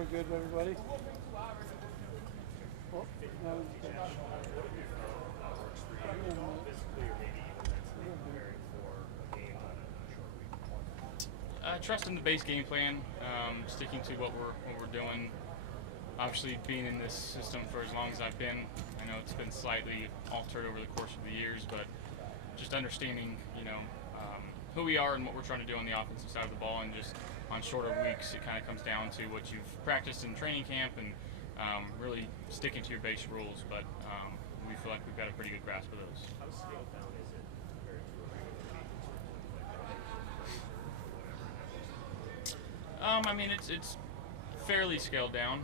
we're good, everybody. Oh, no, What have you found works for you physically or maybe even mentally preparing for a game on a short week? Trusting the base game plan, sticking to what we're doing. Obviously, being in this system for as long as I've been, I know it's been slightly altered over the course of the years, but just understanding, who we are and what we're trying to do on the offensive side of the ball, and just on shorter weeks, it kind of comes down to what you've practiced in training camp and really sticking to your base rules. But we feel like we've got a pretty good grasp of those. How scaled down is it compared to a regular week? I mean, it's fairly scaled down.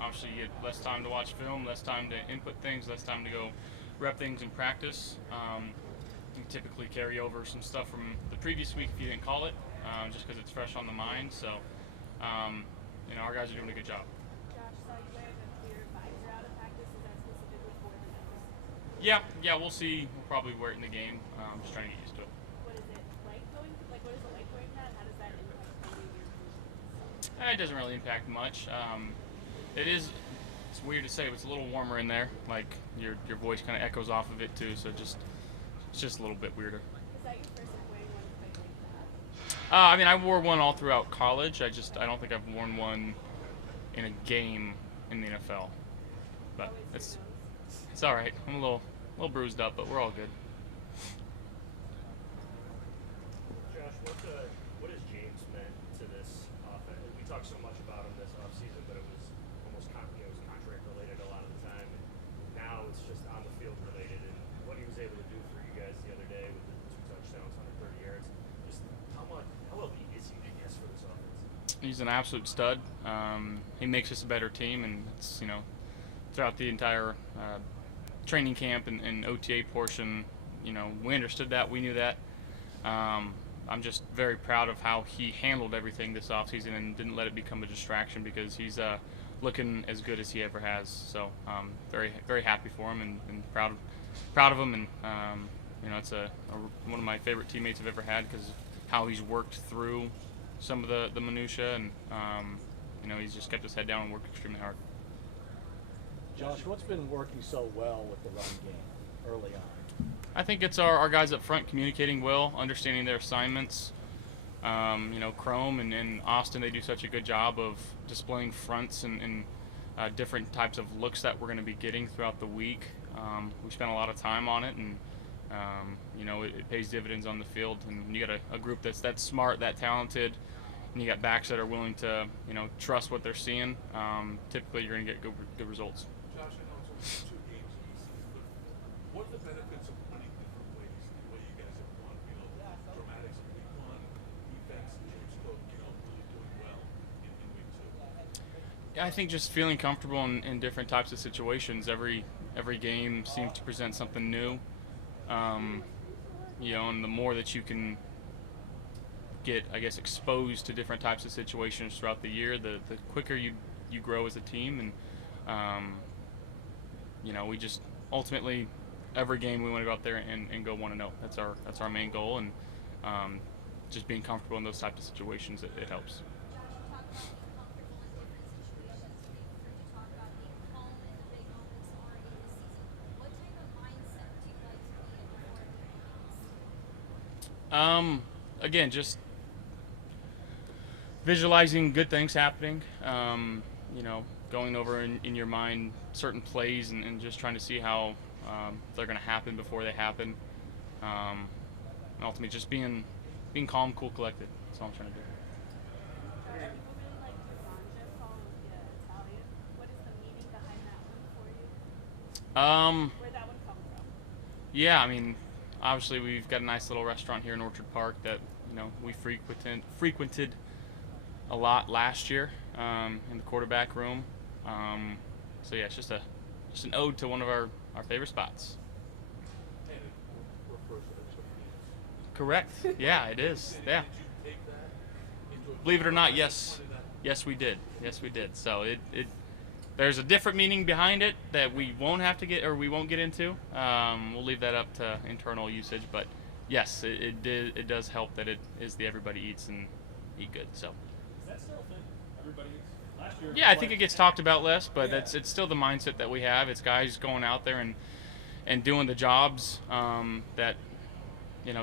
Obviously, you get less time to watch film, less time to input things, less time to go rep things in practice. You typically carry over some stuff from the previous week if you didn't call it, just because it's fresh on the mind. So, our guys are doing a good job. Josh, saw you wearing a clear visor out of practice. Is that specifically for the nose? Yeah, we'll see. We'll probably wear it in the game. Just trying to get used to it. What is it like going? Like, what is it like wearing that? How does that impact any of your positions? It doesn't really impact much. It's weird to say, but it's a little warmer in there. Like your voice kind of echoes off of it too, so it's just a little bit weirder. Is that your first time wearing one quite like that? I mean, I wore one all throughout college. I don't think I've worn one in a game in the NFL. But it's all right. I'm a little bruised up, but we're all good. Josh, what has James meant to this offense? We talked so much about him this offseason, but it was almost contract related a lot of the time. And now it's just on the field related. And what he was able to do for you guys the other day with the 2 touchdowns, 130 yards, just how elite is he, I guess, for this offense? He's an absolute stud. He makes us a better team, and it's throughout the entire training camp and OTA portion, we understood that, we knew that. I'm just very proud of how he handled everything this offseason and didn't let it become a distraction, because he's looking as good as he ever has. So very, very happy for him and proud of him. And it's one of my favorite teammates I've ever had, because of how he's worked through some of the minutia, and he's just kept his head down and worked extremely hard. Josh, what's been working so well with the run game early on? I think it's our guys up front communicating well, understanding their assignments. Chrome and Austin, they do such a good job of displaying fronts and different types of looks that we're going to be getting throughout the week. We spent a lot of time on it, and it pays dividends on the field. And when you got a group that's smart, that talented, and you got backs that are willing to trust what they're seeing, typically you're going to get good results. Josh, I know it's only 2 games in the season, but what are the benefits of winning different ways? The way you guys have won, dramatics in week 1, defense, James Cook, really doing well in week 2. Yeah, I think just feeling comfortable in different types of situations. Every game seems to present something new. And the more that you can get, I guess, exposed to different types of situations throughout the year, the quicker you grow as a team. And we just ultimately, every game we want to go out there and go 1-0. That's our main goal, and just being comfortable in those types of situations, it helps. Again, just visualizing good things happening, going over in your mind certain plays and just trying to see how they're going to happen before they happen. And ultimately, just being calm, cool, collected. That's all I'm trying to do. Josh, people really like your Ronja song with the Italian. What is the meaning behind that one for you? Where'd that one come from? Yeah, I mean, obviously we've got a nice little restaurant here in Orchard Park that we frequented a lot last year in the quarterback room. So yeah, it's just an ode to one of our favorite spots. And it refers to the Correct. Yeah, it is. Yeah. Did you take that into a Believe it or not, yes. Yes, we did. So it there's a different meaning behind it that we won't get into. We'll leave that up to internal usage, but yes, it does help that it is the everybody eats and eat good. So Is that still a thing? Everybody eats? last year? Yeah, I think it gets talked about less, but it's still the mindset that we have. It's guys going out there and doing the jobs that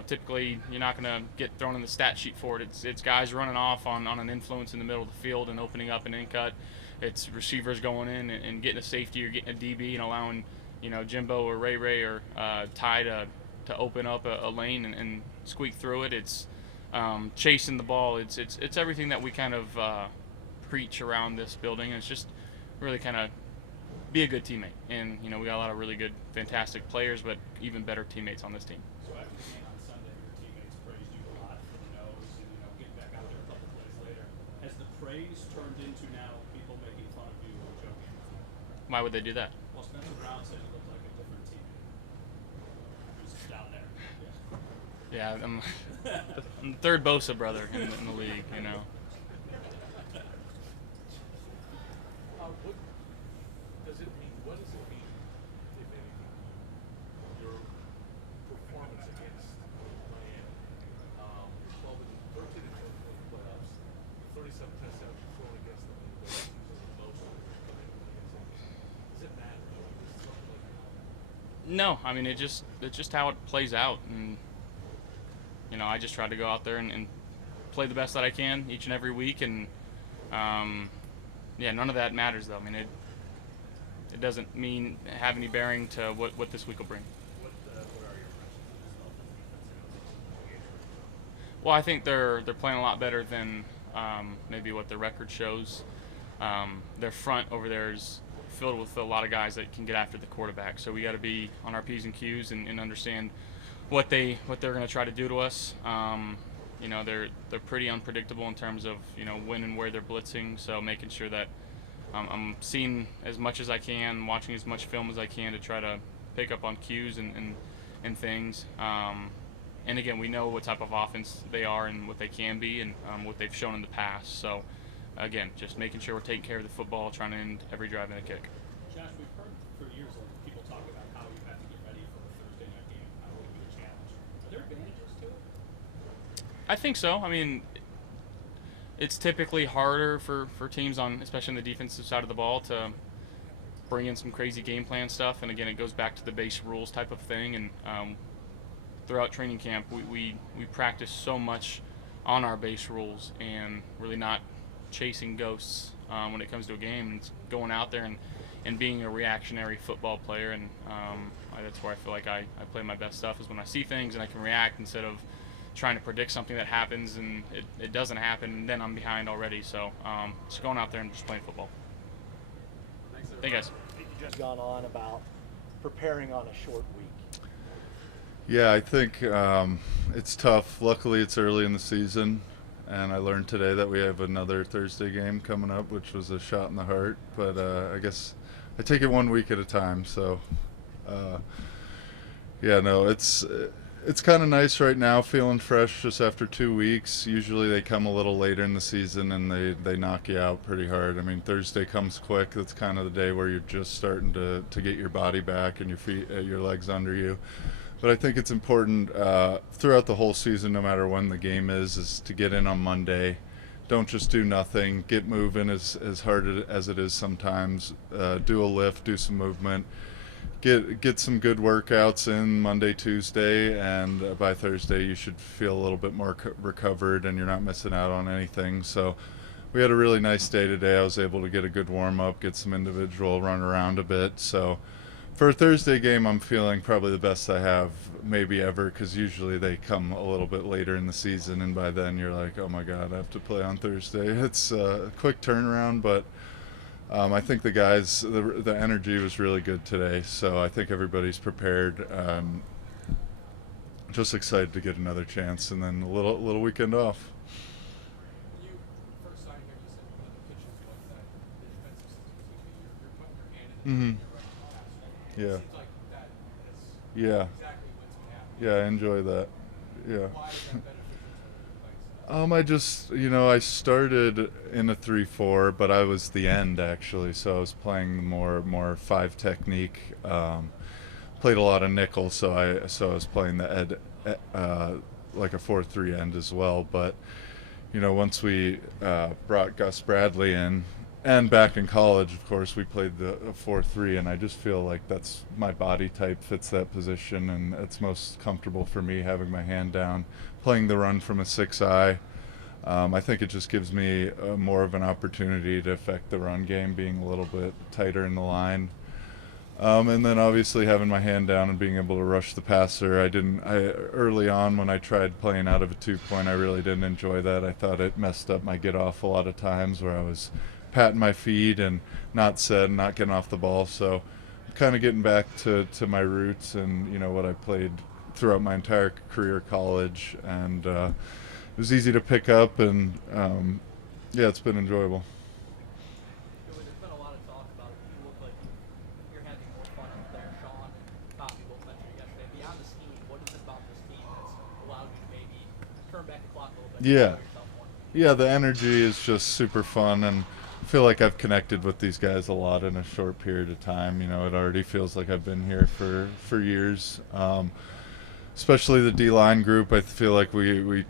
typically you're not going to get thrown in the stat sheet for it. It's guys running off on an influence in the middle of the field and opening up an in cut. It's receivers going in and getting a safety or getting a DB and allowing Jimbo or Ray or Ty to open up a lane and squeak through it. It's chasing the ball. It's everything that we kind of preach around this building. It's just really kind of be a good teammate. And we got a lot of really good, fantastic players, but even better teammates on this team. So after the game on Sunday, your teammates praised you a lot for the nose and getting back out there a couple plays later. Has the praise turned into now people making fun of you or joking? Why would they do that? Well, Spencer Brown said you looked like a different teammate. Who's down there? Yeah. Yeah, I'm the third Bosa brother in the league. What does it mean, if anything, your performance against Miami? 13 and 12 in the playoffs, 37 touchdowns thrown against them in the season, the most coming against them. Does it matter? Something like that? No, I mean it's just how it plays out, and I just try to go out there and play the best that I can each and every week, and none of that matters though. I mean it doesn't have any bearing to what this week will bring. What are your impressions of this defense? Well, I think they're playing a lot better than maybe what the record shows. Their front over there is filled with a lot of guys that can get after the quarterback. So we got to be on our P's and Q's and understand what they're going to try to do to us. They're pretty unpredictable in terms of when and where they're blitzing. So making sure that I'm seeing as much as I can, watching as much film as I can to try to pick up on cues and things. And again, we know what type of offense they are and what they can be and what they've shown in the past. So again, just making sure we're taking care of the football, trying to end every drive in a kick. Josh, we've heard for years people talk about how you have to get ready for a Thursday night game, how it will be a challenge. Are there advantages to it? I think so. I mean, it's typically harder for teams especially on the defensive side of the ball, to bring in some crazy game plan stuff. And again, it goes back to the base rules type of thing. And throughout training camp, we practice so much on our base rules and really not chasing ghosts when it comes to a game. It's going out there and being a reactionary football player. And that's where I feel like I play my best stuff, is when I see things and I can react instead of trying to predict something that happens and it doesn't happen, and then I'm behind already. So just going out there and just playing football. Thank you guys. Just gone on about preparing on a short week. Yeah, I think it's tough. Luckily, it's early in the season, and I learned today that we have another Thursday game coming up, which was a shot in the heart. But I guess I take it 1 week at a time. So, it's kind of nice right now, feeling fresh just after 2 weeks. Usually they come a little later in the season and they knock you out pretty hard. I mean, Thursday comes quick. That's kind of the day where you're just starting to get your body back and your feet, your legs under you. But I think it's important throughout the whole season, no matter when the game is to get in on Monday. Don't just do nothing. Get moving as hard as it is sometimes. Do a lift, do some movement. Get some good workouts in Monday, Tuesday, and by Thursday you should feel a little bit more recovered and you're not missing out on anything. So we had a really nice day today. I was able to get a good warm-up, get some individual run around a bit. So for a Thursday game, I'm feeling probably the best I have maybe ever, because usually they come a little bit later in the season, and by then you're like, oh my God, I have to play on Thursday. It's a quick turnaround, but I think the guys, the energy was really good today, so I think everybody's prepared. Just excited to get another chance, and then a little weekend off. When you first signed here, you said one of the pitches was that the defensive system was going to be you're putting your hand in Mhm. and you're running the pass. Yeah. It seems like that is Yeah. exactly what's going to happen. Yeah, I enjoy that. Yeah. Why is that beneficial to your I just, I started in a 3-4, but I was the end actually, so I was playing more 5 technique. Played a lot of nickel, so I was playing the like a 4-3 end as well. But once we brought Gus Bradley in, and back in college, of course, we played the 4-3, and I just feel like that's my body type fits that position, and it's most comfortable for me having my hand down, playing the run from a 6-eye. I think it just gives me more of an opportunity to affect the run game, being a little bit tighter in the line. And then obviously having my hand down and being able to rush the passer. Early on when I tried playing out of a 2-point, I really didn't enjoy that. I thought it messed up my get off a lot of times where I was patting my feet and not getting off the ball. So I'm kind of getting back to my roots and, what I played throughout my entire career, college, and it was easy to pick up, and yeah, it's been enjoyable. There's been a lot of talk about it. You look like you're having more fun up there. Sean and Tommy both mentioned it yesterday. Beyond the scheme, what is it about this team that's allowed you to maybe turn back the clock a little bit? Yeah. And enjoy yourself more? Yeah, the energy is just super fun, and I feel like I've connected with these guys a lot in a short period of time. It already feels like I've been here for years. Especially the D-line group, I feel like we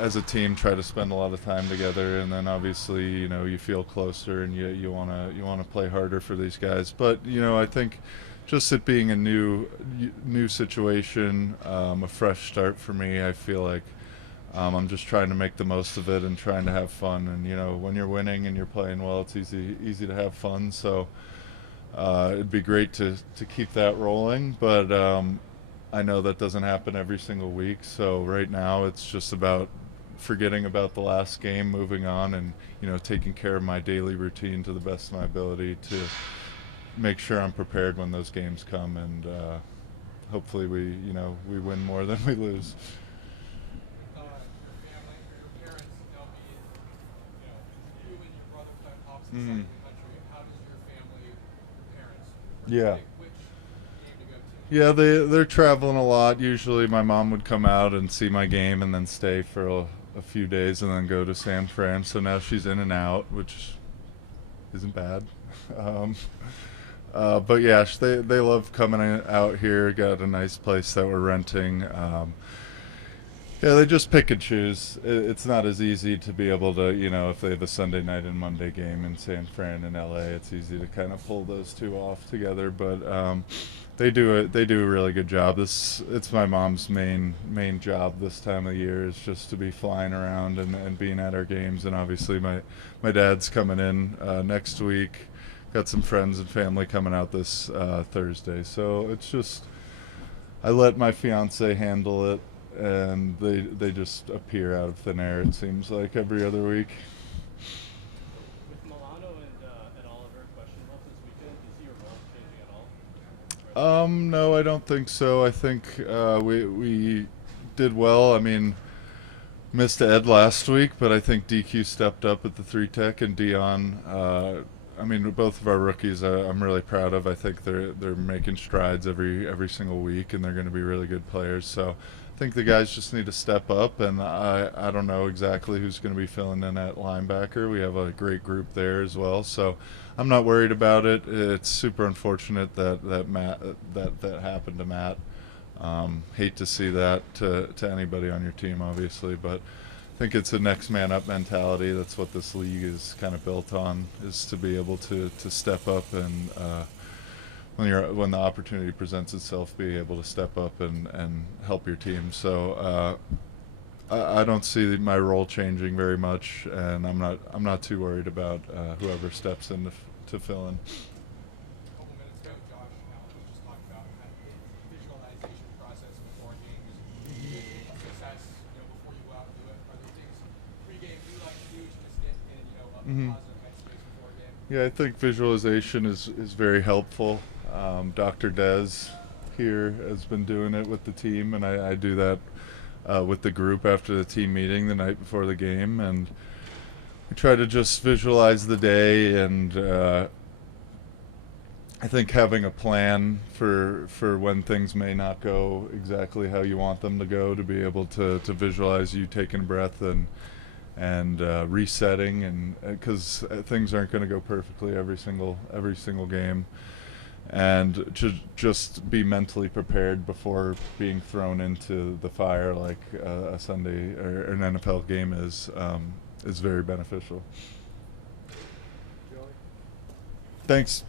as a team try to spend a lot of time together, and then obviously you feel closer and you want to play harder for these guys. But I think just it being a new situation, a fresh start for me, I feel like I'm just trying to make the most of it and trying to have fun. And when you're winning and you're playing well, it's easy to have fun. So it'd be great to keep that rolling, but I know that doesn't happen every single week. So right now it's just about forgetting about the last game, moving on, and taking care of my daily routine to the best of my ability to make sure I'm prepared when those games come, and hopefully we win more than we lose. Your family, your parents, they'll be, you and your brother play on opposite sides of the country. How does your family, your parents, Yeah. pick which game to go to? Yeah, they're traveling a lot. Usually my mom would come out and see my game and then stay for a few days and then go to San Fran. So now she's in and out, which isn't bad. But yeah, they love coming out here. Got a nice place that we're renting. Yeah, they just pick and choose. It's not as easy to be able to, if they have a Sunday night and Monday game in San Fran and LA, it's easy to kind of pull those two off together. But they do a really good job. It's my mom's main job this time of year, is just to be flying around and being at our games. And obviously my dad's coming in next week. Got some friends and family coming out this Thursday. So it's just, I let my fiance handle it, and they just appear out of thin air, it seems like, every other week. With Milano and Oliver questionable this weekend, do you see your role changing at all? No, I don't think so. I think we did well. I mean, missed Ed last week, but I think DQ stepped up at the 3-tech, and Dion. Both of our rookies, I'm really proud of. I think they're making strides every single week, and they're going to be really good players. So I think the guys just need to step up, and I don't know exactly who's going to be filling in at linebacker. We have a great group there as well, so I'm not worried about it. It's super unfortunate that happened to Matt. Hate to see that to anybody on your team, obviously, but I think it's a next man up mentality. That's what this league is kind of built on, is to be able to step up and when the opportunity presents itself, be able to step up and help your team. So I don't see my role changing very much, and I'm not too worried about whoever steps in to fill in. A couple minutes ago, Josh Allen was just talking about kind of the visualization process before games. Success, before you go out and do it. Are there things pre-game you like to do to just get in, a positive headspace before a game? Yeah, I think visualization is very helpful. Dr. Dez here has been doing it with the team, and I do that with the group after the team meeting the night before the game, and we try to just visualize the day, and I think having a plan for when things may not go exactly how you want them to go, to be able to visualize you taking a breath and resetting, and because things aren't going to go perfectly every single game, and to just be mentally prepared before being thrown into the fire like a Sunday or an NFL game is very beneficial. Joey? Thanks.